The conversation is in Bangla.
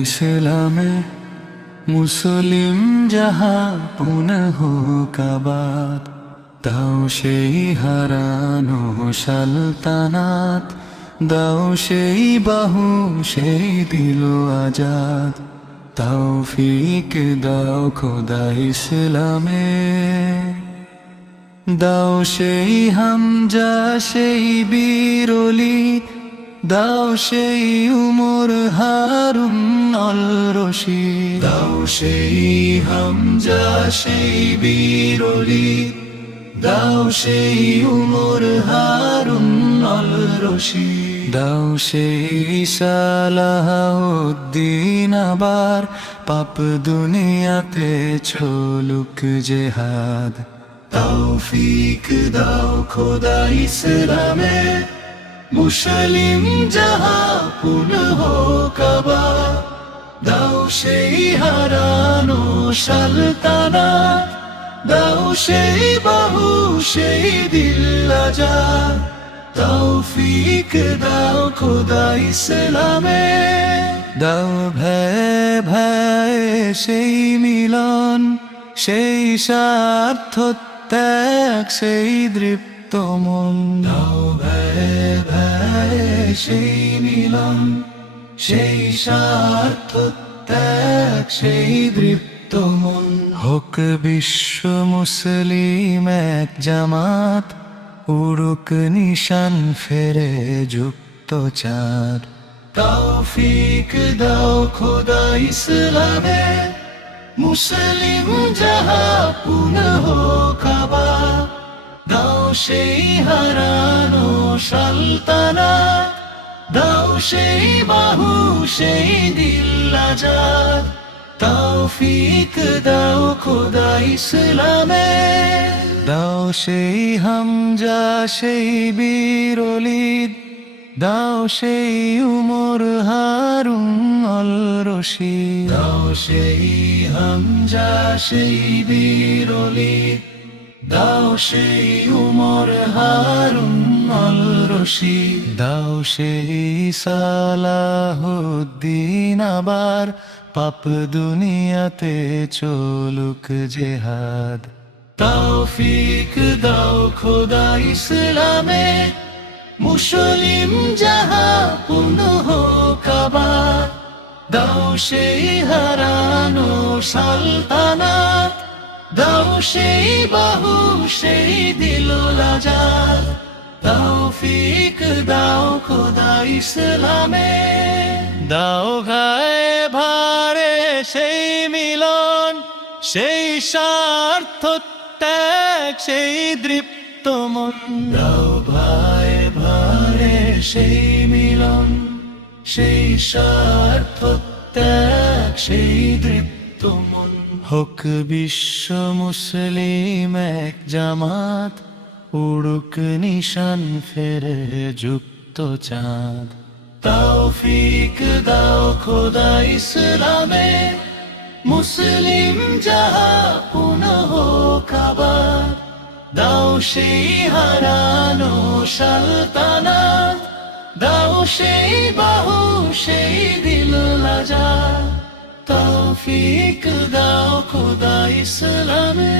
ইসলামে মুসলিম যাহা পুনঃ কাবাত, দাও সেই হারানো সালতানাত, দাও সেই বাহু সেই দিল আজাদ। তৌফিক দাও খোদা ইসলামে, দাও সেই হামজা সেই বীর ওলি, দাও সেই উমর হারুন আল রশিদ। দাও সেই হামজা সেই বীর ওলি, দাও সেই উমর হারুন আল রশিদ। দাও সেই সালাহউদ্দিন আবার, পাপ দুনিয়াতে চলুক জেহাদ। তৌফিক দাও খোদা ইসলামে, মুসলিম যাহা পুনঃ কাবাত, দাও সেই হারানো সালতানাত, দাও সেই বাহু সেই দিল আজাদ। তৌফিক দাও খোদা ইসলামে, দাও ভয়ে ভয়ে সেই মিলন, সেই স্বার্থ ত্যাগ সেই দৃপ্ত মন। দাও ভয়ে ভয়ে সেই মিলন, সেই স্বার্থ ত্যাগ সেই দৃপ্ত মন। হোক বিশ্ব মুসলিম এক জামাত, উড়ুক নিশান ফেরে যুক্ত চাঁদ। তৌফিক দাও খোদা ইসলামে, মুসলিম যাহা পুনঃ কাবাত, দাও সেই হারানো সালতানাত, দাও সেই বাহু সেই দিল আজাদ। তৌফিক দাও খোদা ইসলামে, দাও সেই হামজা সেই বীর ওলি, দাও সেই উমর হারুন আল রশিদ। দাও সেই হামজা সেই বীর ওলি, দাও সেই উমর হারুন আল রশিদ। দাও সেই সালাহউদ্দিন আবার, পাপ দুনিয়াতে চলুক জেহাদ। তৌফিক দাও খোদা ইসলামে, মুসলিম যাহা পুনঃ কাবাত, দাও সেই হারানো সালতানাত, দাও সেই বাহু সেই দিল আজাদ। তৌফিক দাও খোদা ইসলামে, দাও গায়ে ভারে সেই মিলন, সেই স্বার্থ ত্যাগ সেই দৃপ্ত মন। দাও ভাই ভারে সেই মিলন, সেই স্বার্থ ত্যাগ সেই দৃপ্ত মন। হোক বিশ্ব মুসলিম এক জামাত, উড়ুক নিশান ফেরে যুক্ত চাঁদ। তৌফিক দাও খোদা ইসলামে, মুসলিম যাহা পুনঃ কাবাত, দাও সেই হারানো সালতানাত, দাও সেই বাহু সেই দিল আজাদ। তৌফিক দাও খোদা ইসলামে।